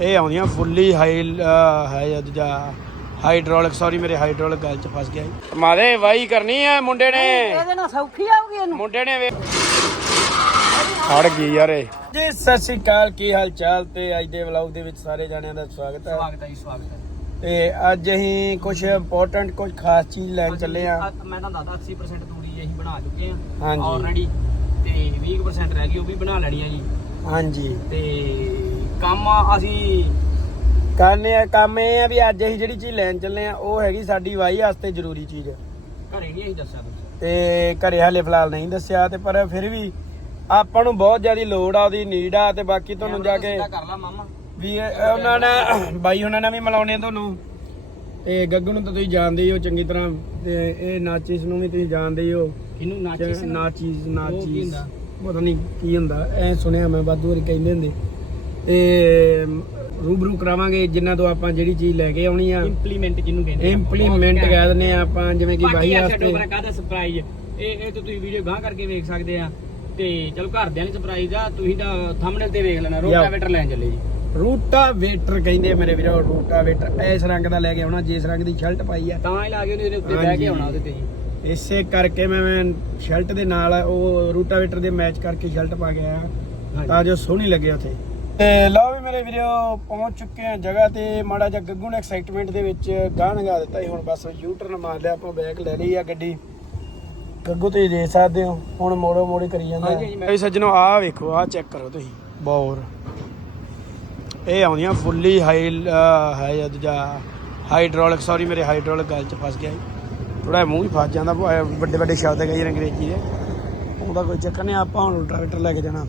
ਇਹ ਆਉਂਦੀਆਂ fully high ਅਹ, ਹੈ ਦੂਜਾ ਹਾਈਡ੍ਰੋਲਿਕ ਸੌਰੀ ਮੇਰੇ ਹਾਈਡ੍ਰੋਲਿਕ ਗੱਲ ਚ ਫਸ ਗਿਆ ਜੀ। ਮਾਰੇ ਵਾਈ ਕਰਨੀ ਹੈ ਮੁੰਡੇ ਨੇ। ਇਹਦੇ ਨਾਲ ਸੌਖੀ ਆਊਗੀ ਇਹਨੂੰ। ਮੁੰਡੇ ਨੇ ਵੇ ਹੜ ਗਈ ਯਾਰ ਇਹ। ਜੀ ਸਤਿ ਸ਼੍ਰੀ ਅਕਾਲ ਕੀ ਹਾਲ ਚਾਲ ਤੇ ਅੱਜ ਦੇ ਵਲੌਗ ਦੇ ਵਿੱਚ ਸਾਰੇ ਜਾਣਿਆਂ ਦਾ ਸਵਾਗਤ ਹੈ। ਸਵਾਗਤ ਹੈ ਜੀ ਸਵਾਗਤ ਹੈ। ਤੇ ਅੱਜ ਅਸੀਂ ਕੁਝ ਇੰਪੋਰਟੈਂਟ ਕੁਝ ਖਾਸ ਚੀਜ਼ ਲੈਣ ਚੱਲੇ ਆ ਮੈਂ ਤਾਂ ਦੱਸਦਾ 80% ਤੂੜੀ ਅਸੀਂ ਬਣਾ ਚੁੱਕੇ ਹਾਂਜੀ। ਆਲਰੇਡੀ ਤੇ 20% ਰਹਿ ਗਈ ਉਹ ਵੀ ਬਣਾ ਲੈਣੀ ਆ ਜੀ। ਹਾਂਜੀ। ਤੇ ਕੰਮ ਅਸੀਂ ਕਰਨੇ ਆ ਕੰਮ ਇਹ ਆ ਵੀ ਅੱਜ ਅਸੀਂ ਜਿਹੜੀ ਚੀਜ਼ ਲੈਣ ਚੱਲੇ ਆ ਉਹ ਹੈਗੀ ਸਾਡੀ ਵਾਈ ਵਾਸਤੇ ਜ਼ਰੂਰੀ ਚੀਜ਼। ਘਰੇ ਨਹੀਂ ਅਸੀਂ ਦੱਸਿਆ ਤੁਸੀਂ ਤੇ ਘਰੇ ਹਾਲੇ ਫਿਲਹਾਲ ਨਹੀਂ ਦੱਸਿਆ ਤੇ ਪਰ ਫਿਰ ਵੀ ਆਪਾਂ ਨੂੰ ਬਹੁਤ ਜ਼ਿਆਦਾ ਲੋੜ ਆ ਉਹਦੀ ਨੀਡ ਆ ਤੇ ਬਾਕੀ ਤੁਹਾਨੂੰ ਜਾ ਕੇ ਸਿੱਧਾ ਕਰ ਲਾ ਮਾਮਾ। ਵੀ ਇਹ- ਉਹਨਾਂ ਨੇ ਬਾਈ ਉਹਨਾਂ ਨੇ ਵੀ ਮਿਲਾਉਣੇ ਆ ਤੁਹਾਨੂੰ। ਤੇ ਗੱਗੂ ਨੂੰ ਤਾਂ ਤੁਸੀਂ ਜਾਣਦੇ ਹੀ ਹੋ ਚੰਗੀ ਤਰ੍ਹਾਂ ਤੇ ਇਹ ਨਾਚੀਸ ਨੂੰ ਵੀ ਤੁਸੀਂ ਜਾਣਦੇ ਹੀ ਹੋ। ਇਹਨੂੰ ਨਾਚੀ ਸੀ? ਨਾਚੀਸ ਨਾਚੀਸ। ਹੁੰਦਾ? ਪਤਾ ਨਹੀਂ ਕੀ ਹੁੰਦਾ ਐ ਸੁਣਿਆ ਮੈਂ ਵਾਧੂ ਵਾਰੀ ਕਹਿੰਦੇ ਹੁੰਦੇ। ਤੇ ਰੂਬਰੂ ਕਰਾਵਾਂਗੇ ਜਿਨ੍ਹਾਂ ਤੋਂ ਆਪਾਂ ਜਿਹੜੀ ਚੀਜ਼ ਲੈ ਕੇ ਆਉਣੀ ਆ। ਇੰਪਲੀਮੈਂਟ ਜਿਹਨੂੰ ਕਹਿੰਦੇ ਇੰਪਲੀਮੈਂਟ ਕਹਿ ਦਿੰਦੇ ਆ ਆਪਾਂ ਜਿਵੇਂ ਕਿ ਬਾਈ ਵਾਸਤੇ। ਕਾਹਦਾ ਸਰਪ੍ਰਾਈਜ਼ ਇਹ ਇਹ ਤਾਂ ਤੁਸੀਂ ਵੀਡੀਓ ਗਾਂ ਕਰਕੇ ਵੇਖ ਸਕਦੇ ਆ। ਤੇ ਚਲੋ ਘਰਦਿਆਂ ਨੇ ਸਰਪ੍ਰਾਈਜ਼ ਆ ਤੁਸੀਂ ਤਾਂ ਥੰਬਨੇਲ ਤੇ ਵੇਖ ਲੈਣਾ ਰੋਟਾਵੇਟਰ ਲੈਣ ਚੱਲੇ ਜੀ। ਰੂਟਾ ਵੇਟਰ ਕਹਿੰਦੇ ਮੇਰੇ ਵੀਰੋ ਰੂਟਾ ਵੇਟਰ ਇਸ ਰੰਗ ਦਾ ਲੈ ਕੇ ਆਉਣਾ ਜਿਸ ਰੰਗ ਦੀ ਸ਼ਰਟ ਪਾਈ ਆ। ਤਾਂ ਹੀ ਲਾ ਕੇ ਉਹਨੇ ਇਹਦੇ ਉੱਤੇ ਬਹਿ। ਕੇ ਆਉਣਾ ਉਹਦੇ ਤੇ ਜੀ। ਇਸੇ ਕਰਕੇ ਮੈਂ ਮੈਂ ਸ਼ਰਟ ਦੇ ਨਾਲ ਉਹ ਰੂਟਾਵੇਟਰ ਦੇ ਮੈਚ ਕਰਕੇ ਸ਼ਰਟ ਪਾ ਕੇ ਆਇਆ। ਤਾਂ ਜੋ ਸੋਹਣੀ ਲੱਗੇ ਉੱਥੇ। ਤੇ ਲਓ ਵੀ ਮੇਰੇ ਵੀਡੀਓ ਪਹੁੰਚ ਚੁੱਕੇ ਆ ਜਗ੍ਹਾ ਤੇ। ਮਾੜਾ ਜਿਹਾ ਗੱਗੂ ਨੇ ਐਕਸਾਈਟਮੈਂਟ ਦੇ ਵਿੱਚ ਗਾਹ ਲਗਾ ਦਿੱਤਾ ਸੀ। ਹੁਣ ਬਸ ਯੂ ਟਰਨ ਮਾਰ ਲਿਆ ਆਪਾਂ ਬੈਕ ਲੈ ਲਈ ਆ ਗੱਡੀ। ਗੱਗੂ ਤੁਸੀਂ ਦੇ ਸਕਦੇ ਹੋ ਹੁਣ ਮੋੜੋ ਮੋੜੀ ਕਰੀ ਜਾਂਦਾ। ਹਾਂਜੀ, ਸੱਜਣੋ ਆਹ ਵੇਖੋ ਆਹ ਚੈੱਕ ਕਰੋ ਤੁਸੀਂ। ਬੌਰ। ਇਹ ਆਉਂਦੀਆਂ ਫੁੱਲੀ ਹਾਈ ਹੈ ਦੂਜਾ ਹਾਈਡ੍ਰੋਲਿਕ ਸੌਰੀ ਮੇਰੇ ਹਾਈਡ੍ਰੋਲਿਕ ਗੱਲ ਚ ਫਸ ਗਿਆ ਥੋੜਾ ਮੂੰਹ ਹੀ ਫਸ ਜਾਂਦਾ ਵੱਡੇ ਵੱਡੇ ਸ਼ਬਦ ਹੈਗੇ ਜੀ ਅੰਗਰੇਜ਼ੀ ਦੇ। ਉਹਦਾ ਕੋਈ ਚੱਕਰ ਨਹੀਂ ਆਪਾਂ ਹੁਣ ਟਰੈਕਟਰ ਲੈ ਕੇ ਜਾਣਾ।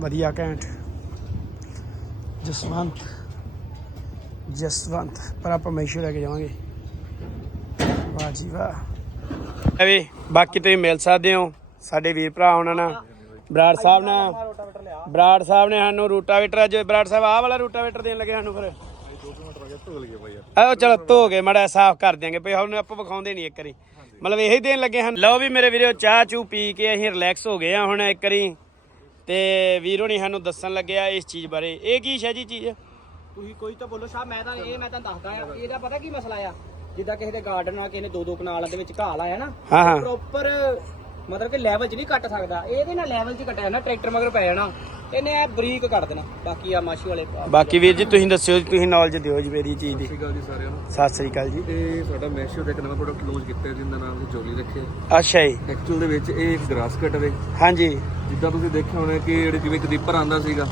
ਵਧੀਆ ਘੈਂਟ। ਜਸਵੰਤ। ਜਸਵੰਤ, ਪਰ ਆਪਾਂ ਮੈਸ਼ੋ ਲੈ ਕੇ ਜਾਵਾਂਗੇ। ਵਾਹ ਜੀ ਵਾਹ। ਐਵੇਂ ਬਾਕੀ ਤੁਸੀਂ ਮਿਲ ਸਕਦੇ ਹੋ, ਸਾਡੇ ਵੀਰ ਭਰਾ ਉਹਨਾਂ ਨਾਲ। ਬਰਾੜ ਸਾਹਿਬ ਨਾਲ। ਬਰਾੜ ਸਾਹਿਬ ਨੇ ਸਾਨੂੰ ਰੂਟਾਵੇਟਰ, ਅੱਜ ਬਰਾੜ ਸਾਹਿਬ ਆਹ ਵਾਲਾ ਰੂਟਾਵੇਟਰ ਦੇਣ ਲੱਗੇ ਸਾਨੂੰ ਫਿਰ। ਆਓ ਚਲੋ ਧੋ ਕੇ ਮੜਾ ਸਾਫ਼ ਕਰ ਦਿਆਂਗੇ ਭਈ ਹੁਣ ਆਪਾਂ ਵਿਖਾਉਂਦੇ ਨਹੀਂ ਇੱਕ ਵਾਰੀ। ਮਤਲਬ ਇਹੀ ਦੇਣ ਲੱਗੇ ਹਨ ਲਓ ਵੀ ਮੇਰੇ ਵੀਰੋ ਚਾਹ ਚੂ ਪੀ ਕੇ ਅਸੀਂ ਰਿਲੈਕਸ ਹੋ ਗਏ ਆ ਹੁਣ ਇੱਕ ਵਾਰੀ। ਤੇ ਵੀਰੋ ਨੇ ਸਾਨੂੰ ਦੱਸਣ ਲੱਗਿਆ ਇਸ ਚੀਜ਼ ਬਾਰੇ। ਇਹ ਕੀ ਹੈ ਜੀ ਚੀਜ਼ ਤੁਸੀਂ ਕੋਈ ਤਾਂ ਬੋਲੋ ਸਾਹਿਬ ਮੈਂ ਤਾਂ ਇਹ ਮੈਂ ਤਾਂ ਦੱਸਦਾ ਆ ਇਹਦਾ ਪਤਾ ਕੀ ਮਸਲਾ ਆ? ਜਿੱਦਾਂ ਕਿਸੇ ਦੇ ਗਾਰਡਨ ਆ ਕਿਸੇ ਨੇ ਦੋ ਦੋ ਕਨਾਲਾਂ ਦੇ ਵਿੱਚ ਘਾਹ ਲਾਇਆ ਨਾ ਹਾਂ ਹਾਂ। ਪ੍ਰੋਪਰ ਮਤਲਬ ਕਿ ਲੈਵਲ 'ਚ ਨਹੀਂ ਕੱਟ ਸਕਦਾ। ਇਹਦੇ ਨਾਲ ਲੈਵਲ 'ਚ ਕੱਟਿਆ ਨਾ ਟਰੈਕਟਰ ਮਗਰ ਪੈ ਜਾਣਾ। ਇਹਨੇ ਐ ਬਰੀਕ ਕੱਟ ਦੇਣਾ। ਬਾਕੀ ਆ ਮਾਸ਼ੀ ਵਾਲੇ ਬਾਕੀ ਵੀਰ ਜੀ ਤੁਸੀਂ ਦੱਸਿਓ ਤੁਸੀਂ ਨੌਲੇਜ ਦਿਓ ਜੀ ਮੇਰੀ ਚੀਜ਼ ਦੀ। ਸਤਿ ਸ਼੍ਰੀ ਅਕਾਲ ਜੀ ਸਾਰਿਆਂ ਨੂੰ। ਸਤਿ ਸ੍ਰੀ ਅਕਾਲ ਜੀ। ਇਹ ਸਾਡਾ ਮੈਸ਼ੋ ਦਾ ਇੱਕ ਨਵਾਂ ਪ੍ਰੋਡਕਟ ਲਾਂਚ ਕੀਤਾ ਹੈ ਜਿਹਦਾ ਨਾਮ ਹੈ ਜੋਲੀ ਰੱਖਿਆ। ਅੱਛਾ ਜੀ। ਐਕਚੁਅਲ ਦੇ ਵਿੱਚ ਇਹ ਇੱਕ ਗ੍ਰਾਸ ਕਟਰ ਹੈ ਹਾਂਜੀ। ਜਿੱਦਾਂ ਤੁਸੀਂ ਦੇਖਿਆ ਹੋਣਾ ਕਿ ਜਿਹੜੇ ਜਿਵੇਂ ਇੱਕ ਦੀਪਰ ਆਂਦਾ ਸੀਗਾ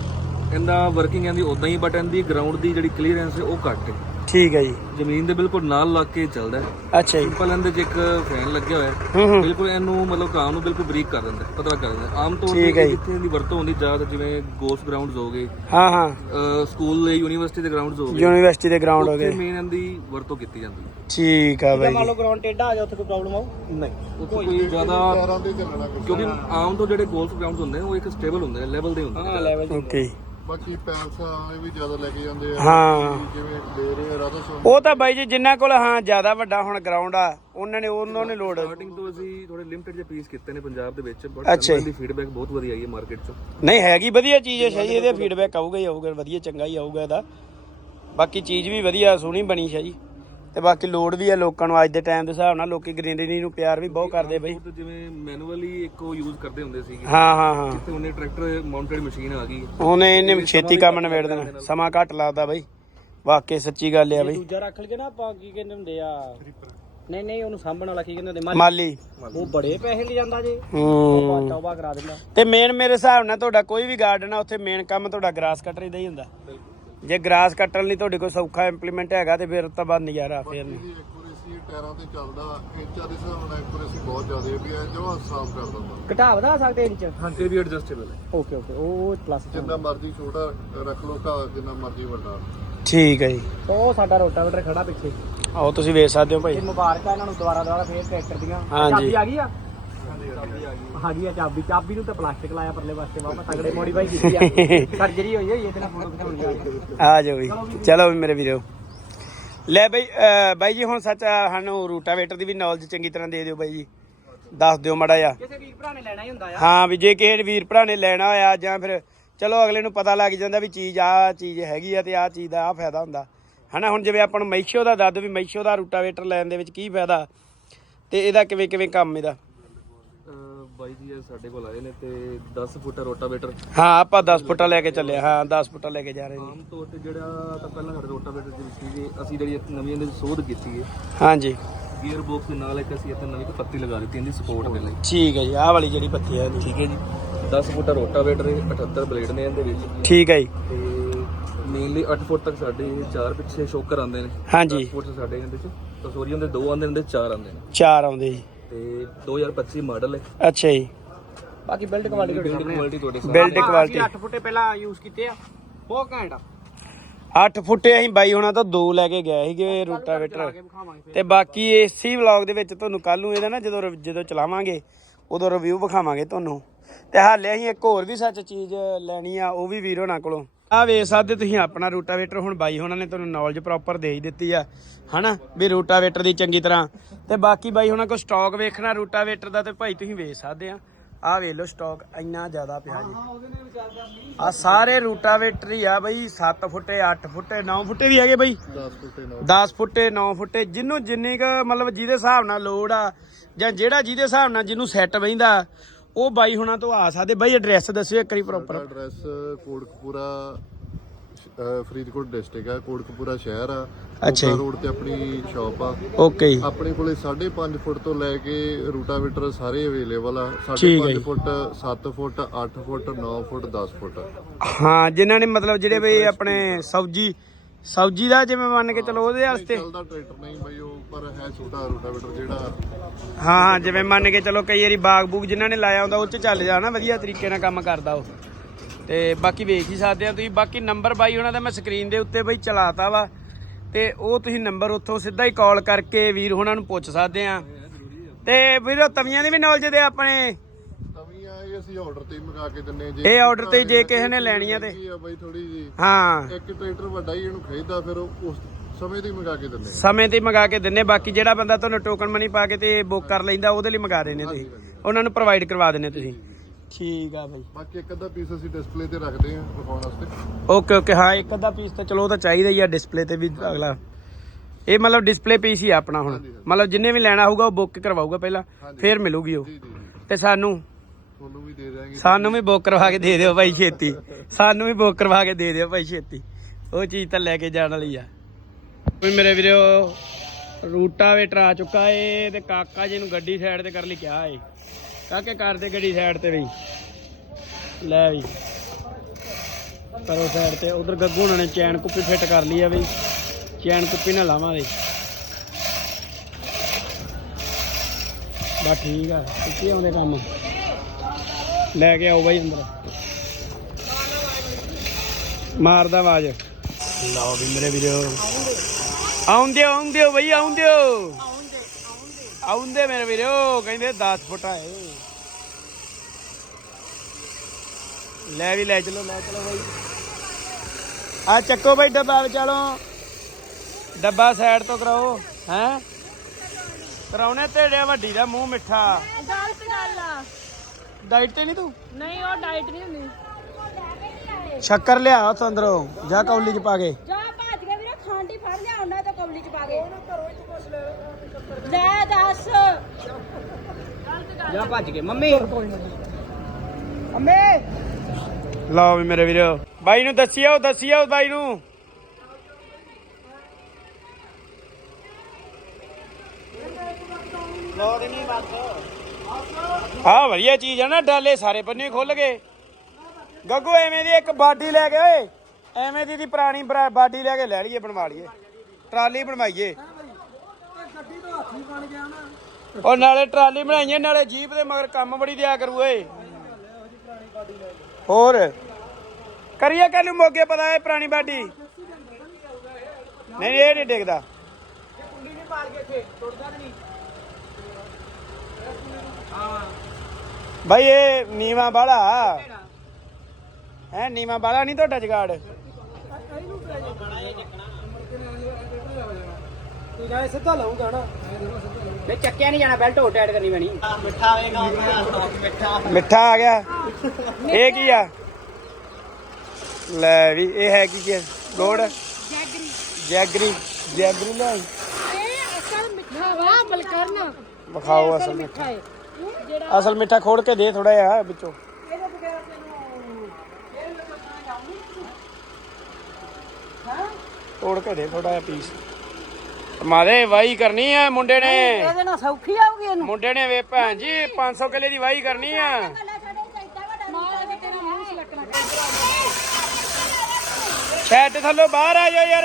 ਇਹਦਾ ਵਰਕਿੰਗ ਇਹਦੀ ਉਦਾਂ ਹੀ ਬਟ ਇਹਦੀ ਗਰਾਊਂਡ ਦੀ ਜਿਹੜੀ ਕਲੀਅਰੈਂਸ ਹੈ ਉਹ ਘੱਟ ਹੈ। ਠੀਕ ਹੈ ਜੀ। ਜ਼ਮੀਨ ਦੇ ਬਿਲਕੁਲ ਨਾਲ ਲੱਗ ਕੇ ਚੱਲਦਾ ਹੈ। ਅੱਛਾ ਜੀ। ਸਿੰਪਲ ਇਹਦੇ 'ਚ ਇੱਕ ਫੈਨ ਲੱਗਿਆ ਹੋਇਆ ਹੈ। ਹੂੰ ਹੂੰ। ਬਿਲਕੁਲ ਇਹਨੂੰ ਮਤਲਬ ਕਾਂ ਨੂੰ ਬਿਲਕੁਲ ਬਰੀਕ ਕਰ ਦਿੰਦਾ ਹੈ, ਪਤਲਾ ਕਰ ਦਿੰਦਾ ਹੈ। ਆਮ ਤੌਰ ਤੇ ਠੀਕ ਹੈ ਜੀ। ਜਿੱਥੇ ਇਹਦੀ ਵਰਤੋਂ ਹੁੰਦੀ ਜ਼ਿਆਦਾ ਜਿਵੇਂ ਗੋਲਫ ਗਰਾਊਂਡਸ ਹੋ ਗਏ ਹਾਂ ਹਾਂ। ਅਹ ਸਕੂਲ ਦੇ ਯੂਨੀਵਰਸਿਟੀ ਦੇ ਗਰਾਊਂਡਸ ਹੋ ਗਏ। ਯੂਨੀਵਰਸਿਟੀ ਦੇ ਗਰਾਊਂਡ ਹੋ ਉੱਥੇ ਗਏ। ਮੇਨ ਇਹਦੀ ਵਰਤੋਂ ਕੀਤੀ ਜਾਂਦੀ ਹੈ। ਠੀਕ ਆ ਬਾਈ ਮੰਨ ਜੀ। ਲਓ ਗਰਾਊਂਡ ਟੇਢਾ ਆ ਜਾ ਉੱਥੇ ਕੋਈ ਪ੍ਰੋਬਲਮ ਆਊ? ਨਹੀਂ ਉੱਥੇ ਕੋਈ ਜ਼ਿਆਦਾ ਕਿਉਂਕਿ ਆਮ ਤੋਂ ਜਿਹੜੇ ਗੋਲਫ ਗਰਾਊਂਡਸ ਹੁੰਦੇ ਨੇ ਉਹ ਇੱਕ ਸਟੇਬਲ ਹੁੰਦੇ ਨੇ ਲੈਵਲ ਦੇ ਹੁੰਦੇ ਨੇ। ਹਾਂ ਲੈਵਲ ਓਕੇ ਬਾਕੀ ਪੈਲਸ ਇਹ ਵੀ ਜ਼ਿਆਦਾ ਲੈ ਕੇ ਜਾਂਦੇ ਆ। ਹਾਂ। ਜਿਵੇਂ ਦੇ ਰਹੇ ਆ ਰਾਧਾ ਸਵਾਮੀ ਉਹ ਤਾਂ ਬਾਈ ਜੀ ਜਿਨ੍ਹਾਂ ਕੋਲ ਹਾਂ ਜ਼ਿਆਦਾ ਵੱਡਾ ਹੁਣ ਗਰਾਊਂਡ ਆ ਉਹਨਾਂ ਨੇ ਉਹਨਾਂ ਨੇ ਲੋੜ ਸਟਾਰਟਿੰਗ ਤੋਂ ਅਸੀਂ ਥੋੜੇ ਲਿਮਟਿਡ ਜਿਹੇ ਪੀਸ ਕੀਤੇ ਨੇ ਪੰਜਾਬ ਦੇ ਵਿੱਚ ਬਟ ਅੱਛਾ ਦੀ ਫੀਡਬੈਕ ਬਹੁਤ ਵਧੀਆ ਆਈ ਹੈ ਮਾਰਕੀਟ 'ਚ। ਨਹੀਂ ਹੈਗੀ ਵਧੀਆ ਚੀਜ਼ ਹੈ ਸ਼ਾਹ ਇਹਦੇ ਫੀਡਬੈਕ ਆਊਗਾ ਹੀ ਆਊਗਾ ਵਧੀਆ ਚੰਗਾ ਹੀ ਆਊਗਾ ਇਹਦਾ। ਬਾਕੀ ਚੀਜ਼ ਵੀ ਵਧੀਆ ਸੋਹਣੀ ਬਣੀ ਸ਼ਾਹ। ਜੀ ਤੇ ਬਾਕੀ ਲੋੜ ਵੀ ਹੈ ਲੋਕਾਂ ਨੂੰ ਅੱਜ ਦੇ ਟਾਈਮ ਦੇ ਹਿਸਾਬ ਨਾਲ ਲੋਕੀ ਗ੍ਰੀਨਰੀ ਨੂੰ ਪਿਆਰ ਵੀ ਬਹੁਤ ਕਰਦੇ ਬਈ। ਜਿਵੇਂ ਮੈਨੂਅਲੀ ਇੱਕ ਉਹ ਯੂਜ਼ ਕਰਦੇ ਹੁੰਦੇ ਸੀਗੇ ਹਾਂ ਹਾਂ ਹਾਂ। ਤੇ ਉਹਨੇ ਟਰੈਕਟਰ ਮਾਊਂਟਡ ਮਸ਼ੀਨ ਆ ਗਈ। ਉਹਨੇ ਇਹਨੇ ਛੇਤੀ ਕੰਮ ਨਿਬੇੜ ਦੇਣਾ। ਸਮਾਂ ਘੱਟ ਲੱਗਦਾ ਬਈ। ਵਾਕਈ ਸੱਚੀ ਗੱਲ ਆ ਬਈ। ਦੂਜਾ ਰੱਖ ਲਈਏ ਨਾ ਆਪਾਂ ਕੀ ਕਹਿੰਦੇ ਹੁੰਦੇ ਆ? ਨਹੀਂ ਨਹੀਂ ਉਹਨੂੰ ਸਾਂਭਣ ਵਾਲਾ ਕੀ ਕਹਿੰਦੇ ਹੁੰਦੇ? ਮਾਲੀ। ਮਾਲੀ। ਉਹ ਬੜੇ ਪੈਸੇ ਲੈ ਜਾਂਦਾ ਜੇ। ਹੂੰ। ਤੌਬਾ ਕਰਾ ਦਿੰਦਾ। ਤੇ ਮੇਨ ਮੇਰੇ ਹਿਸਾਬ ਨਾਲ ਤੁਹਾਡਾ ਕੋਈ ਵੀ ਗਾਰਡਨ ਆ ਉੱਥੇ ਮੇਨ ਕੰਮ ਤੁਹਾਡਾ ਗ੍ਰਾਸ ਕਟਰ ਦਾ ਹੀ ਹੁੰਦਾ। ਜੇ ਗ੍ਰਾਸ ਕੱਟਣ ਲਈ ਤੁਹਾਡੇ ਕੋਲ ਸੌਖਾ ਇੰਪਲੀਮੈਂਟ ਹੈਗਾ ਤੇ ਫਿਰ ਤਾਂ ਬਾਅਦ ਨਜ਼ਾਰਾ ਫੇਰ ਨਹੀਂ। ਐਕੂਰੇਸੀ ਟਾਇਰਾਂ ਤੇ ਚੱਲਦਾ ਇੰਚਾਂ ਦੇ ਹਿਸਾਬ ਨਾਲ ਐਕੂਰੇਸੀ ਬਹੁਤ ਜ਼ਿਆਦਾ ਹੈ ਵੀ ਇਹ ਜੋ ਸਾਫ਼ ਕਰ ਦਿੰਦਾ। ਘਟਾ ਵਧਾ ਸਕਦੇ ਇੰਚ? ਹਾਂ ਇਹ ਵੀ ਐਡਜਸਟੇਬਲ ਹੈ। ਓਕੇ ਓਕੇ ਉਹ ਪਲੱਸ ਜਿੰਨਾ ਮਰਜ਼ੀ ਛੋਟਾ ਰੱਖ ਲੋ ਘਾਹ ਜਿੰਨਾ ਮਰਜ਼ੀ ਵੱਡਾ। ਠੀਕ ਹੈ ਜੀ। ਉਹ ਸਾਡਾ ਰੋਟਾਵੇਟਰ ਖੜਾ ਪਿੱਛੇ। ਆਓ ਤੁਸੀਂ ਵੇਖ ਸਕਦੇ ਹੋ ਭਾਈ। ਇਹ ਮੁਬਾਰਕਾਂ ਇਹਨਾਂ ਨੂੰ ਦੁਬਾਰਾ ਦੁਬਾਰਾ ਫੇਰ ਟਰੈਕਟਰ ਦੀਆਂ ਹਾਂਜੀ। ਚਾਬੀ ਆ ਗਈ ਆ? ਗਈ। ਆ ਚਾਬੀ। ਚਾਬੀ ਨੂੰ ਤਾਂ ਪਲਾਸਟਿਕ ਲਾਇਆ ਪਰਲੇ ਪਾਸੇ। ਵਾਪਾ ਤਗੜੇ ਮੋਡੀਫਾਈ ਕੀਤੀ ਆ। ਸਰਜਰੀ ਹੋਈ ਹੋਈ ਇਹਦੇ ਨਾਲ ਫੋਟੋ ਦਿਖਾਉਣੀ ਆ। ਆ ਜਾਓ ਵੀ ਚਲੋ ਵੀ ਮੇਰੇ ਵੀਰੋ। ਲੈ ਬਈ ਬਾਈ ਜੀ ਹੁਣ ਸੱਚ ਸਾਨੂੰ ਰੂਟਾਵੇਟਰ ਦੀ ਵੀ ਨੌਲੇਜ ਚੰਗੀ ਤਰ੍ਹਾਂ ਦੇ ਦਿਓ ਬਾਈ ਜੀ। ਦੱਸ ਦਿਓ ਮੜਾ ਜਾ ਕਿਸੇ ਵੀਰ ਭਰਾ ਨੇ ਲੈਣਾ ਹੀ ਹੁੰਦਾ ਆ। ਹਾਂ ਵੀ ਜੇ ਕਿਸੇ ਵੀਰ ਭਰਾ ਨੇ ਲੈਣਾ ਹੋਇਆ ਜਾਂ ਫਿਰ ਚਲੋ ਅਗਲੇ ਨੂੰ ਪਤਾ ਲੱਗ ਜਾਂਦਾ ਵੀ ਚੀਜ਼ ਆ ਚੀਜ਼ ਹੈਗੀ ਆ ਤੇ ਆ ਚੀਜ਼ ਦਾ ਆ ਫਾਇਦਾ ਹੁੰਦਾ। ਹਨਾ ਹੁਣ ਜਿਵੇਂ ਆਪਾਂ ਨੂੰ ਮੈਸ਼ੋ ਦਾ ਦੱਦ ਵੀ ਮੈਸ਼ੋ ਦਾ ਰੂਟਾਵੇਟਰ ਲੈਣ ਦੇ ਵਿੱਚ ਕੀ ਫਾਇਦਾ ਤੇ ਇਹਦਾ ਕਿਵੇਂ ਕਿਵੇਂ ਕੰਮ ਇਹਦਾ। ਜੀ ਇਹ ਸਾਡੇ ਕੋਲ ਆਏ ਨੇ ਤੇ 10 ਫੁੱਟ ਰੋਟਾਵੇਟਰ ਹਾਂ ਆਪਾਂ 10 ਫੁੱਟਾ ਲੈ ਕੇ ਚੱਲੇ ਹਾਂ 10 ਫੁੱਟਾ ਲੈ ਕੇ ਜਾ ਰਹੇ ਨੇ। ਆਮ ਤੌਰ ਤੇ ਜਿਹੜਾ ਤਾਂ ਪਹਿਲਾਂ ਸਾਡੇ ਰੋਟਾਵੇਟਰ ਦੇ ਵਿੱਚ ਸੀਗੇ ਅਸੀਂ ਜਿਹੜੀ ਇੱਕ ਨਵੀਂ ਇਹਦੇ ਵਿੱਚ ਸੋਧ ਕੀਤੀ ਹੈ ਹਾਂਜੀ। ਗੀਅਰ ਬਾਕਸ ਦੇ ਨਾਲ ਇੱਕ ਅਸੀਂ ਇੱਥੇ ਨਵੀਂ ਇੱਕ ਪੱਤੀ ਲਗਾ ਦਿੱਤੀ ਇਹਦੀ ਸਪੋਰਟ ਦੇ ਲਈ। ਠੀਕ ਹੈ ਜੀ ਆਹ ਵਾਲੀ ਜਿਹੜੀ ਪੱਤੀ ਹੈ ਇਹਦੀ। ਠੀਕ ਹੈ ਜੀ। 10 ਫੁੱਟ ਰੋਟਾਵੇਟਰ ਹੈ 78 ਬਲੇਡ ਨੇ ਇਹਦੇ ਵਿੱਚ। ਠੀਕ ਹੈ ਜੀ। ਤੇ ਮੇਨਲੀ 8 ਫੁੱਟ ਤੱਕ ਸਾਡੇ ਚਾਰ ਪਿੱਛੇ ਸ਼ੋਕਰ ਆਉਂਦੇ ਨੇ। ਹਾਂਜੀ। 10 ਫੁੱਟ ਸਾਡੇ ਇਹਦੇ ਵਿੱਚ ਤਾਂ ਸੋਰੀ ਹੁੰਦੇ ਦੋ ਆਉਂਦੇ ਨੇ ਚਾਰ ਆਉਂਦੇ ਨੇ। ਚਾਰ ਆਉਂਦੇ ਜੀ। ਤੇ 2025 ਮਾਡਲ ਹੈ। ਅੱਛਾ ਜੀ। ਬਾਕੀ ਬਿਲਡ ਕੁਆਲਿਟੀ ਬਿਲਡ ਕੁਆਲਿਟੀ ਤੁਹਾਡੇ ਸਾਹਮਣੇ ਬਿਲਡ ਕੁਆਲਿਟੀ 8 ਫੁੱਟੇ ਪਹਿਲਾਂ ਯੂਜ਼ ਕੀਤੇ ਆ। ਬਹੁਤ ਘੈਂਟ ਆ। 8 ਫੁੱਟੇ ਅਸੀਂ ਬਾਈ ਹੋਣਾ ਤੋਂ ਦੋ ਲੈ ਕੇ ਗਏ ਸੀਗੇ ਰੂਟਾਵੇਟਰ। ਤੇ ਬਾਕੀ ਇਸੀ ਵਲੌਗ ਦੇ ਵਿੱਚ ਤੁਹਾਨੂੰ ਕੱਲ ਨੂੰ ਇਹਦਾ ਨਾ ਜਦੋਂ ਜਦੋਂ ਚਲਾਵਾਂਗੇ ਉਦੋਂ ਰਿਵਿਊ ਵਿਖਾਵਾਂਗੇ ਤੁਹਾਨੂੰ। ਤੇ ਹਾਲੇ ਅਸੀਂ ਇੱਕ ਹੋਰ ਵੀ ਸੱਚ ਚੀਜ਼ ਲੈਣੀ ਆ ਉਹ ਵੀ ਵੀਰ ਹੋਣਾ ਕੋਲੋਂ। ਆ ਵੇਖ ਸਕਦੇ ਤੁਸੀਂ ਆਪਣਾ ਰੂਟਾਵੇਟਰ ਹੁਣ ਬਾਈ ਹੋਣਾ ਨੇ ਤੁਹਾਨੂੰ ਨੌਲੇਜ ਪ੍ਰੋਪਰ ਦੇ ਹੀ ਦਿੱਤੀ ਆ ਹਨਾ? ਵੀ ਰੂਟਾਵੇਟਰ ਦੀ ਚੰਗੀ ਤਰ੍ਹਾਂ। ਤੇ ਬਾਕੀ ਬਾਈ ਹੋਣਾ ਕੋ ਸਟਾਕ ਵੇਖਣਾ ਰੂਟਾਵੇਟਰ ਦਾ ਤੇ ਭਾਈ ਤੁਸੀਂ ਵੇਖ ਸਕਦੇ ਆ। ਆਹ ਵੇਖ ਲਓ ਸਟਾਕ ਇੰਨਾ ਜ਼ਿਆਦਾ ਪਿਆ ਜੀ। ਆ ਸਾਰੇ ਰੂਟਾਵੇਟਰ ਹੀ ਆ ਬਈ 7 ਫੁੱਟੇ 8 ਫੁੱਟੇ 9 ਫੁੱਟੇ ਵੀ ਹੈਗੇ ਬਈ। 10 ਫੁੱਟੇ ਨਾਲ 10 ਫੁੱਟੇ 9 ਫੁੱਟੇ ਜਿੰਨੂੰ ਜਿੰਨੀ ਕ ਮਤਲਬ ਜਿਹਦੇ ਹਿਸਾਬ ਨਾਲ ਲੋੜ ਆ ਜਾਂ ਜਿਹੜਾ ਜਿਹਦੇ ਹਿਸਾਬ ਨਾਲ ਜਿਹਨੂੰ ਸੈੱਟ ਬੈਂਦਾ ਉਹ ਬਾਈ ਹੁਣਾਂ ਤੋਂ ਆ ਸਕਦੇ ਬਾਈ ਐਡਰੈਸ ਦੱਸਿਓ ਇੱਕ ਵਾਰੀ ਪ੍ਰੋਪਰ ਐਡਰੈਸ ਕੋੜਕਪੂਰਾ ਅਹ ਫਰੀਦਕੋਟ ਡਿਸਟ੍ਰਿਕਟ ਹੈ ਕੋੜਕਪੂਰਾ ਸ਼ਹਿਰ ਆ। ਅੱਛਾ ਜੀ। ਰੋਡ ਤੇ ਆਪਣੀ ਸ਼ਾਪ ਆ। ਓਕੇ ਜੀ ਆਪਣੇ ਕੋਲੇ 5.5 ਫੁੱਟ ਤੋਂ ਲੈ ਕੇ ਰੂਟਾਵੇਟਰ ਸਾਰੇ ਅਵੇਲੇਬਲ ਆ। ਠੀਕ ਹੈ 5.5 ਜੀ। ਫੁੱਟ 7 ਫੁੱਟ 8 ਫੁੱਟ 9 ਫੁੱਟ 10 ਫੁੱਟ। ਹਾਂ ਜਿਨ੍ਹਾਂ ਨੇ ਮਤਲਬ ਜਿਹੜੇ ਬਈ ਆਪਣੇ ਸਬਜੀ ਸਬਜੀ ਦਾ ਜਿਵੇਂ ਮੰਨ ਕੇ ਚਲੋ ਉਹਦੇ ਵਾਸਤੇ। ਚੱਲਦਾ ਟਰੈਕਟਰ ਨਹੀਂ ਬਈ ਉਹ ਪਰ ਹੈ ਛੋਟਾ ਰੂਟਾਵੇਟਰ ਜਿਹੜਾ। ਹਾਂ ਹਾਂ ਜਿਵੇਂ ਮੰਨ ਕੇ ਚਲੋ ਕਈ ਵਾਰੀ ਬਾਗ ਬੂਗ ਜਿਨ੍ਹਾਂ ਨੇ ਲਾਇਆ ਹੁੰਦਾ ਉਹ ਚ ਚੱਲ ਜਾਣਾ ਵਧੀਆ ਤਰੀਕੇ ਨਾਲ ਕੰਮ ਕਰਦਾ ਉਹ। ਤੇ ਬਾਕੀ ਵੇਖ ਹੀ ਸਕਦੇ ਆ ਤੁਸੀਂ ਬਾਕੀ ਨੰਬਰ ਬਾਈ ਉਹਨਾਂ ਦਾ ਮੈਂ ਸਕਰੀਨ ਦੇ ਉੱਤੇ ਬਈ ਚਲਾਤਾ ਵਾ। ਤੇ ਉਹ ਤੁਸੀਂ ਨੰਬਰ ਉੱਥੋਂ ਸਿੱਧਾ ਹੀ ਕਾਲ ਕਰਕੇ ਵੀਰ ਉਹਨਾਂ ਨੂੰ ਪੁੱਛ ਸਕਦੇ ਆ। ਤੇ ਵੀਰੋ ਤਵੀਆਂ ਦੀ ਵੀ ਨੌਲੇਜ ਦੇ ਆਪਣੇ ਅਸੀਂ ਆਰਡਰ ਤੇ ਹੀ ਮੰਗਾ ਕੇ ਦਿੰਨੇ ਇਹ order ਤੇ ਹੀ ਜੇ ਕਿਸੇ ਨੇ ਲੈਣੀਆਂ ਤੇ। ਕੀ ਆ ਬਈ ਥੋੜੀ ਜੀ ਹਾਂ। ਇੱਕ ਟਰੈਕਟਰ ਵੱਡਾ ਹੀ ਇਹਨੂੰ ਖਰੀਦਦਾ ਫਿਰ ਉਹ ਉਸ ਸਮੇਂ ਤੇ ਹੀ ਮੰਗਾ ਕੇ ਦਿੰਨੇ। ਸਮੇਂ ਤੇ ਮੰਗਾ ਕੇ ਦਿੰਨੇ ਬਾਕੀ ਜਿਹੜਾ ਬੰਦਾ ਤੁਹਾਨੂੰ ਟੋਕਨ ਮਨੀ ਪਾ ਕੇ ਤੇ ਬੁੱਕ ਕਰ ਲੈਂਦਾ ਉਹਦੇ ਲਈ ਮੰਗਾ ਦੇਣੇ ਤੁਸੀਂ। ਉਹਨਾਂ ਨੂੰ ਪ੍ਰੋਵਾਈਡ ਕਰਵਾ ਦਿੰਨੇ ਤੁਸੀਂ। ਠੀਕ ਆ ਬਾਈ। ਬਾਕੀ ਇੱਕ ਅੱਧਾ ਪੀਸ ਅਸੀਂ ਡਿਸਪਲੇ ਤੇ ਰੱਖਦੇ ਆ ਦਿਖਾਉਣ ਵਾਸਤੇ। Okay okay. ਹਾਂ ਇੱਕ ਅੱਧਾ ਪੀਸ ਤਾਂ ਚਲੋ ਉਹ ਤਾਂ ਚਾਹੀਦਾ ਹੀ ਆ ਡਿਸਪਲੇ ਤੇ ਵੀ ਅਗਲਾ। ਇਹ ਮਤਲਬ ਡਿਸਪਲੇ ਪੀਸ ਹੀ ਆਪਣਾ ਹੁਣ। ਮਤਲਬ ਜਿੰਨੇ ਵੀ ਲੈਣਾ ਹੋਊਗਾ ਉਹ ਬੁੱਕ ਕਰਵਾਊਗਾ ਪਹਿਲਾਂ ਫਿਰ ਮਿਲੂਗੀ ਉਹ। ਜੀ ਜੀ ਜੀ। ਤੇ ਸਾਨੂੰ ਤੁਹਾਨੂੰ ਵੀ ਦੇ ਦਿਆਂਗੇ। ਸਾਨੂੰ ਵੀ ਬੁੱਕ ਕਰਵਾ ਕੇ ਦੇ ਦਿਓ ਭਾਈ ਛੇਤੀ। ਸਾਨੂੰ ਵੀ ਬੁੱਕ ਕਰਵਾ ਕੇ ਦੇ ਦਿਓ ਭਾਈ ਛੇਤੀ। ਉਹ ਚੀਜ਼ ਤਾਂ ਲੈ ਕੇ ਜਾਣ ਵਾਲੀ ਆ। ਵੀ ਮੇਰੇ ਵੀਰੋ ਰੂਟਾਵੇਟਰ ਆ ਚੁੱਕਾ ਏ ਤੇ ਕਾਕਾ ਜੀ ਨੂੰ ਗੱਡੀ ਸਾਈਡ ਤੇ ਕਰ ਲਈ ਕਿਹਾ ਏ। ਕਾਕੇ ਕਰ ਦੇ ਗੱਡੀ ਸਾਈਡ ਤੇ ਬਈ। ਲੈ ਵੀ ਕਰੋ ਸਾਈਡ ਤੇ, ਉਧਰ ਗੱਗੂ ਉਹਨਾਂ ਨੇ ਚੈਨ ਕੁੱਪੀ ਫਿੱਟ ਕਰ ਲਈ ਆ ਬਈ। ਚੈਨ ਕੁੱਪੀ ਨਾਲ ਲਾਵਾਂਗੇ ਬਾ ਠੀਕ ਆ ਕਿੱਥੇ ਆਉਂਦੇ ਕੰਮ। ਲੈ ਕੇ ਆਓ ਬਾਈ ਅੰਦਰ। ਮਾਰਦਾ ਆਵਾਜ਼। ਲਓ ਵੀ ਮੇਰੇ ਵੀਰੋ। ਆਉਂਦੇ ਆਉਂਦੇ ਬਈ ਆਉਂਦੇ ਆਉਂਦੇ ਮੇਰੇ ਵੀਰੋ ਕਹਿੰਦੇ 10 ਫੁੱਟ ਆਏ ਲੈ ਵੀ ਲੈ ਚਲੋ ਲੈ ਚਲੋ ਬਾਈ। ਆ ਚੱਕੋ ਬਾਈ ਡੱਬਾ ਵਿਚਾਲੋ। ਡੱਬਾ ਸਾਈਡ ਤੋਂ ਕਰਾਓ ਹੈ? ਕਰਾਉਣੇ ਤੇੜੇ ਵੱਡੀ ਦਾ ਮੂੰਹ ਮਿੱਠਾ। ਗਲਤ ਗੱਲ ਆ। ਡਾਈਟ ਤੇ ਨਹੀਂ ਤੂੰ? ਨਹੀਂ ਉਹ ਡਾਈਟ ਨਹੀਂ ਹੁੰਦੀ। ਸ਼ੱਕਰ ਲਿਆ ਉੱਥੋਂ ਅੰਦਰੋਂ। ਜਾ ਕੌਲੀ ਚ ਪਾ ਕੇ। ਜਾ ਭੱਜ ਕੇ ਵੀਰੇ ਖਾਂਡੀ ਫੜ ਲਿਆ ਉਹਨਾਂ ਤਾਂ ਕਬਲੀ ਚ ਪਾ ਕੇ। ਲੈ ਦੱਸ। ਜਾ ਭੱਜ ਕੇ ਮੰਮੀ। ਲਓ ਵੀ ਮੇਰੇ ਵੀਰੋ ਬਾਈ ਨੂੰ ਦੱਸਿਓ ਦੱਸਿਓ ਬਾਈ ਨੂੰ। ਆ ਵਧੀਆ ਚੀਜ਼ ਆ ਨਾ, ਡਾਲੇ ਸਾਰੇ ਬੰਨੇ ਖੁੱਲ ਗਏ। ਗੱਗੂ, ਐਵੇਂ ਦੀ ਇੱਕ ਬਾਡੀ ਲੈ ਕੇ ਓਏ ਐਵੇਂ ਦੀ ਦੀ ਪੁਰਾਣੀ ਬਰਾ- ਬਾਡੀ ਲੈ ਕੇ ਲੈ ਲਈਏ, ਬਣਵਾ ਲਈਏ। ਟਰਾਲੀ ਬਣਵਾਈਏ। ਉਹ ਨਾਲੇ ਟਰਾਲੀ ਬਣਾਈਏ, ਨਾਲੇ ਜੀਪ ਦੇ ਮਗਰ ਕੰਮ ਬੜੀ ਦਿਆ ਕਰੂ, ਓਏ। ਹੋਰ? ਕਰੀਏ ਕੱਲ ਨੂੰ ਮੋਗੇ ਪਤਾ ਹੈ ਪੁਰਾਣੀ ਬਾਡੀ। ਨਹੀਂ, ਇਹ ਨਹੀਂ ਡਿੱਗਦਾ। ਭਾਈ ਇਹ ਨੀਵਾ ਬਾਲਾ ਹੈ ਨੀਵਾ ਬਾਲਾ ਨਹੀਂ ਤੁਹਾਡਾ ਜਗਾੜ? ਨਹੀਂ ਚੱਕਿਆ ਨਹੀਂ ਜਾਣਾ ਬੈਲਟ ਹੋ ਟਾਈਟ ਕਰਨੀ ਪੈਣੀ। ਮਿੱਠਾ ਮਿੱਠਾ। ਮਿੱਠਾ ਆ ਗਿਆ। ਇਹ ਕੀ ਆ? ਲੈ ਵੀ ਇਹ ਹੈ ਕੀ ਕੀ ਗੋੜ ਜੈਗਰੀ। ਜੈਗਰੀ ਜੈਗਰੀ ਲੈ। ਇਹ ਅਸਲ ਮਿੱਠਾ ਵਾ ਬਲਕਰਨ ਵਿਖਾਓ ਅਸਲ ਮਿੱਠਾ ਹੈ ਅਸਲ ਮਿੱਠਾ ਖੋੜ ਕੇ ਦੇ ਥੋੜਾ ਜਿਹਾ ਵਿੱਚੋਂ। ਇਹਦੇ ਬਗੈਰ ਤੈਨੂੰ ਇਹ ਲੱਗਣਾ ਜਾਉਂਗੀ ਹਾਂ? ਤੋੜ ਕੇ ਦੇ ਥੋੜਾ ਜਿਹਾ ਪੀਸ ਮਾਰੇ ਵਾਈ ਕਰਨੀ ਹੈ ਮੁੰਡੇ ਨੇ। ਇਹਦੇ ਨਾਲ ਸੌਖੀ ਆਊਗੀ ਇਹਨੂੰ। ਮੁੰਡੇ ਨੇ ਵੇ ਭੈਣ ਜੀ 500 ਕਿੱਲੇ ਦੀ ਵਾਈ ਕਰਨੀ ਆ। ਸ਼ੈੱਡ ਥੱਲੋਂ ਬਾਹਰ ਆ ਜਾਓ ਯਾਰ।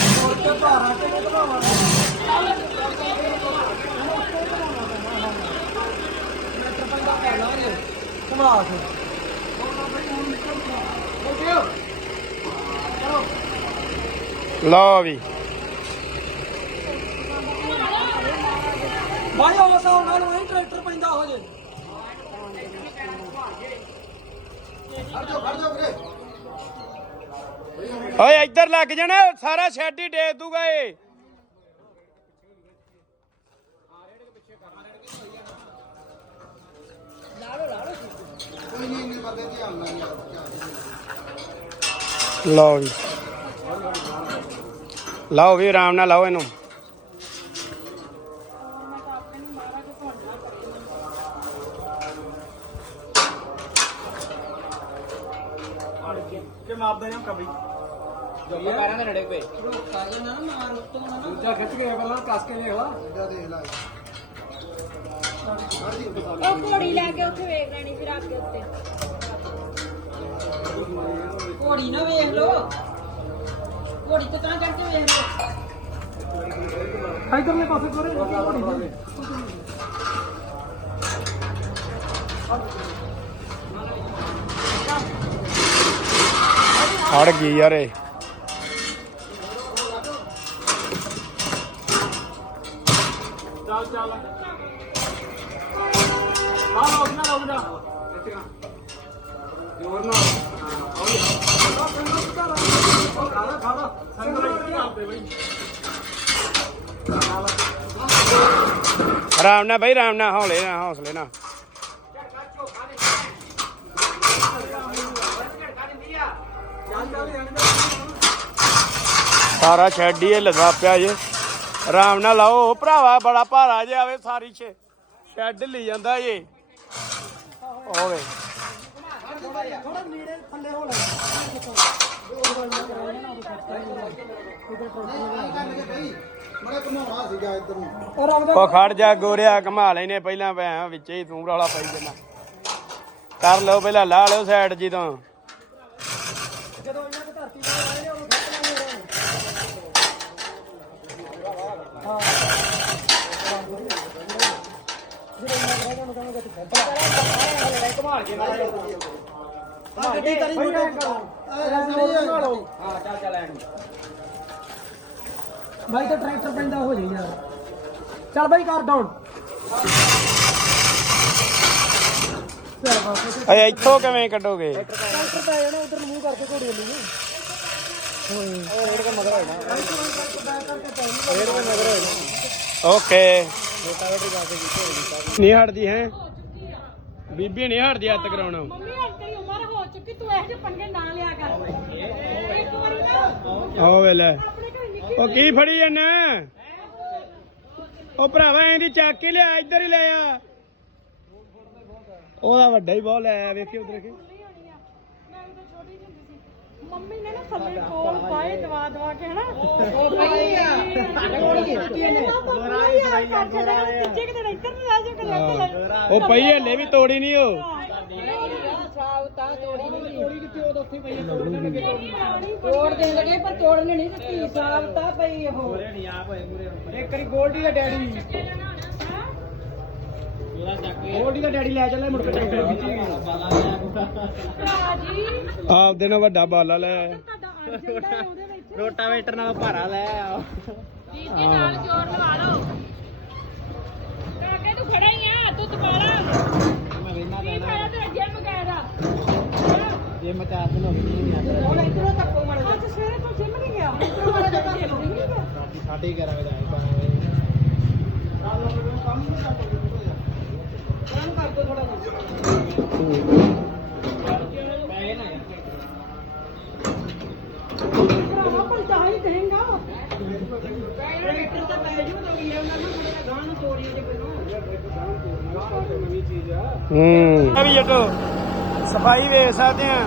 ਲਓ ਵੀ। ਭਾਈ ਉਹ ਹਿਸਾਬ ਨਾਲ ਵਹੀਂ ਟਰੈਕਟਰ ਪੈਂਦਾ ਹੋ ਜੇ। ਓਏ ਇੱਧਰ ਲੱਗ ਜਾਣਾ ਸਾਰਾ ਸ਼ੈੱਡ ਹੀ ਡੇਕ ਦੂਗਾ ਏ ਲਓ ਜੀ। ਲਾਓ ਵੀ ਆਰਾਮ ਨਾਲ ਲਾਓ ਇਹਨੂੰ। ਕਿ ਮਾਰਦਾ ਜਾਂ ਕਬੀ ਪੈਰਾਂ ਦੇ ਨੇੜੇ ਪਏ। ਦੂਜਾ ਖਿੱਚ ਕੇ ਪਹਿਲਾਂ ਕੱਸ ਕੇ ਦੇਖ ਲਾ। ਉਹ ਘੋੜੀ ਲੈ ਕੇ ਉੱਥੇ ਵੇਖ ਲੈਣੀ ਫਿਰ ਅੱਗੇ ਉੱਤੇ। ਘੋੜੀ ਨਾ ਵੇਖ ਲੋ ਘੋੜੀ ਤੇ ਤਾਂ ਚੜ ਕੇ ਵੇਖ ਲੋ ਇਧਰਲੇ ਪਾਸੇ ਕੋਰੇ ਘੋੜੀ ਦੇ। ਹੜ ਗਈ ਯਾਰ ਇਹ। ਆਰਾਮ ਨਾਲ ਬਈ ਆਰਾਮ ਨਾਲ ਹੌਲੇ ਨਾਲ ਹੌਸਲੇ ਨਾਲ। ਸਾਰਾ ਸ਼ੈੱਡ ਹੀ ਇਹ ਲਗਾ ਪਿਆ ਜੇ। ਆਰਾਮ ਨਾਲ ਲਾਓ। ਭਰਾਵਾ ਬੜਾ ਭਾਰਾ ਜੇ ਆਵੇ ਸਾਰੀ ਛੇ। ਸ਼ੈੱਡ ਲਈ ਜਾਂਦਾ ਜੇ ਹੋਵੇ ਉਹ ਖੜ ਜਾ ਗੋਰਿਆ ਘਮਾ ਲੈਨੇ ਪਹਿਲਾਂ ਭੈਂ ਵਿੱਚ ਹੀ ਤੂੰ ਰੌਲਾ ਪਾਈ ਜਨਾ ਕਰ ਲਓ ਪਹਿਲਾਂ ਲਾ ਲਿਓ ਸਾਈਡ ਜੀ ਤੋਂ ਗੱਡੀ ਕਰੀ ਮੁੰਡੇ ਹਾਂ ਚੱਲ ਚੱਲ ਐਨ ਬਾਈ ਤਾਂ ਟਰੈਕਟਰ ਪੈਂਦਾ ਹੋ ਜਾਈ ਯਾਰ। ਚੱਲ ਬਾਈ ਕਰ ਡਾਊਨ ਓਏ ਇੱਥੋਂ ਕਿਵੇਂ ਕੱਢੋਗੇ? ਟਰੈਕਟਰ ਪੈ ਜਾਣਾ ਉਧਰ ਨੂੰ ਮੂੰਹ ਕਰਕੇ ਘੋੜੀ ਵੱਲੀ ਓਕੇ। ਨਹੀਂ ਹਟਦੀ ਹੈ? ਬੀਬੀ ਨਹੀਂ ਹਟਦੀ ਹੱਥ ਕਰਾਉਣਾ ਮੰਮੀ ਹੁਣ ਤੇਰੀ ਉਮਰ ਹੋ ਚੁੱਕੀ ਤੂੰ ਇਹੋ ਜਿਹੇ ਪੰਗੇ ਨਾ ਲਿਆ ਕਰ। ਇੱਕ ਵਾਰੀ ਨਾ ਆਓ ਵੇਲੇ ਆਪਣੇ ਘਰ ਨਿੱਕੀ ਉਹ ਕੀ ਫੜੀ ਜਾਂਦਾ? ਉਹ ਭਰਾਵਾ ਐਂ ਦੀ ਚੱਕ ਕੇ ਲਿਆ ਇੱਧਰ ਹੀ ਲੈ ਆ। ਉਹਦਾ ਵੱਡਾ ਹੀ ਬਹੁਤ ਲੈ ਆ ਵੇਖੀ ਉਧਰ ਕੇ। ਨਹੀਂ ਹੋਣੀ ਆ। ਮੈਂ ਉਦੋਂ ਛੋਟੀ ਜਿਹੀ ਹੁੰਦੀ ਸੀ। ਮੰਮੀ ਨੇ ਨਾ ਥੱਲੇ ਕੋਲ ਪਾਏ ਦਵਾ ਦਵਾ ਕੇ ਹਨਾ? ਉਹ ਪਈ ਆ। ਹੀ ਦੋਰਾ ਹੀ ਇੱਧਰ ਨੂੰ ਲੈ ਜਾ ਕੇ ਉੱਧਰ ਲੈ ਉਹ ਪਈ ਹਲੇ ਵੀ ਤੋੜੀ ਨਹੀਂ ਉਹ। ਤੋੜ ਦੇਣ ਲੱਗੇ ਪਰ ਤੋੜਨੀ ਨਹੀਂ ਦਿੱਤੀ ਸਾਬ ਤਾਂ ਪਈ ਉਹ। ਇੱਕ ਵਾਰੀ ਗੋਲਡੀ ਦਾ ਡੈਡੀ। ਗੋਲਡੀ ਦਾ ਡੈਡੀ ਲੈ ਚੱਲੇ ਮੁੜ ਕੇ ਟਰੈਕਟਰ ਜੀ ਆਪਦੇ ਨਾਲ ਵੱਡਾ ਬਾਲਾ ਲੈ। ਵਿੱਚ। ਰੋਟਾਵੇਟਰ ਨਾਲ ਭਾਰਾ ਲੈ ਆਓ। ਜੀ ਨਾਲ ਲਵਾ ਲਓ ਕਾਕੇ ਤੂੰ ਖੜਾ ਹੀ ਆ ਤੂੰ ਦਬਾਲਾ ਮੈਂ ਵੇਨਾ ਕੀ ਫਾਇਦਾ ਤੇਰਾ ਜਿਮ ਗਏ ਦਾ ਜੇ ਮੈਂ ਚਾਰ ਦਿਨ ਹੋ ਗਏ ਨਹੀਂ ਆਂਦਾ। ਹੁਣ ਇਧਰੋਂ ਤੱਕੋ ਮੜ ਅੱਜ ਸਵੇਰੇ ਤੂੰ ਜਿਮ ਨਹੀਂ ਗਿਆ ਇਧਰੋਂ ਵਾਲਾ ਜਗ੍ਹਾ ਜਿਮ ਨਹੀਂ ਗਿਆ। ਸਾਢੇ 11 ਵਜੇ ਆਏ ਬਾਰਾਂ ਭਰਾਵਾ ਪਲਟਾ ਹੀ ਦੇਂਗਾ ਹੂੰ। ਆ ਵੀ ਜੱਟੋ ਸਫ਼ਾਈ ਵੇਖ ਸਕਦੇ ਆ।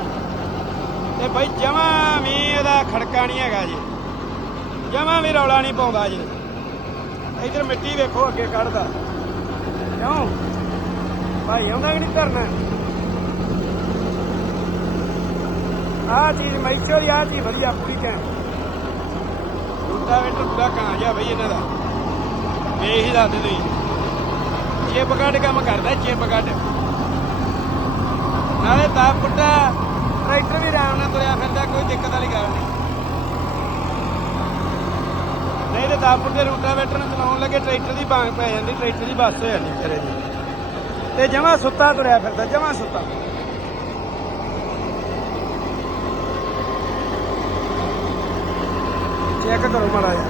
ਤੇ ਬਈ ਜਮਾ ਵੀ ਇਹਦਾ ਖੜਕਾ ਨਹੀਂ ਹੈਗਾ ਜੀ। ਜਮਾ ਵੀ ਰੌਲਾ ਨਹੀਂ ਪਾਉਂਦਾ ਜੀ। ਇਧਰ ਮਿੱਟੀ ਵੇਖੋ ਅੱਗੇ ਕੱਢਦਾ। ਕਿਉਂ? ਭਾਈ ਆਉਂਦਾ ਕਿ ਨਹੀਂ ਕਰਨਾ ਆ ਚੀਜ਼ ਮੈਚੋਰ ਆ ਚੀਜ਼ ਵਧੀਆ, ਪੂਰੀ ਕਹਿ ਰੂਟਾ ਵੇਟਰ ਪੂਰਾ ਕਾਂ ਜਾ ਬਈ ਇਹਨਾਂ ਦਾ। ਵੇਖ ਹੀ ਦੱਸਦੇ ਤੁਸੀਂ ਚਿਪ ਕੱਢ ਕੰਮ ਕਰਦਾ, ਚਿਪ ਕੱਢ। ਨਾਲੇ ਦਾ ਪੁੱਟਾ ਟਰੈਕਟਰ ਵੀ ਆਰਾਮ ਨਾਲ ਤੁਰਿਆ ਫਿਰਦਾ, ਕੋਈ ਦਿੱਕਤ ਵਾਲੀ ਗੱਲ ਨਹੀਂ। ਨਹੀਂ ਤੇ ਦਾਪੁਰ ਦੇ ਰੂਟਾਵੇਟਰ ਨੂੰ ਚਲਾਉਣ ਲੱਗੇ ਟਰੈਕਟਰ ਦੀ ਬਾਂਗ ਪੈ ਜਾਂਦੀ ਟਰੈਕਟਰ ਦੀ ਬੱਸ ਹੋ ਜਾਂਦੀ ਤੇਰੇ ਦੀ। ਤੇ ਜਮਾ ਸੁੱਤਾ ਤੁਰਿਆ ਫਿਰਦਾ, ਜਮਾ ਸੁੱਤਾ। ਚੈੱਕ ਕਰੋ ਮਾੜਾ ਜਿਹਾ।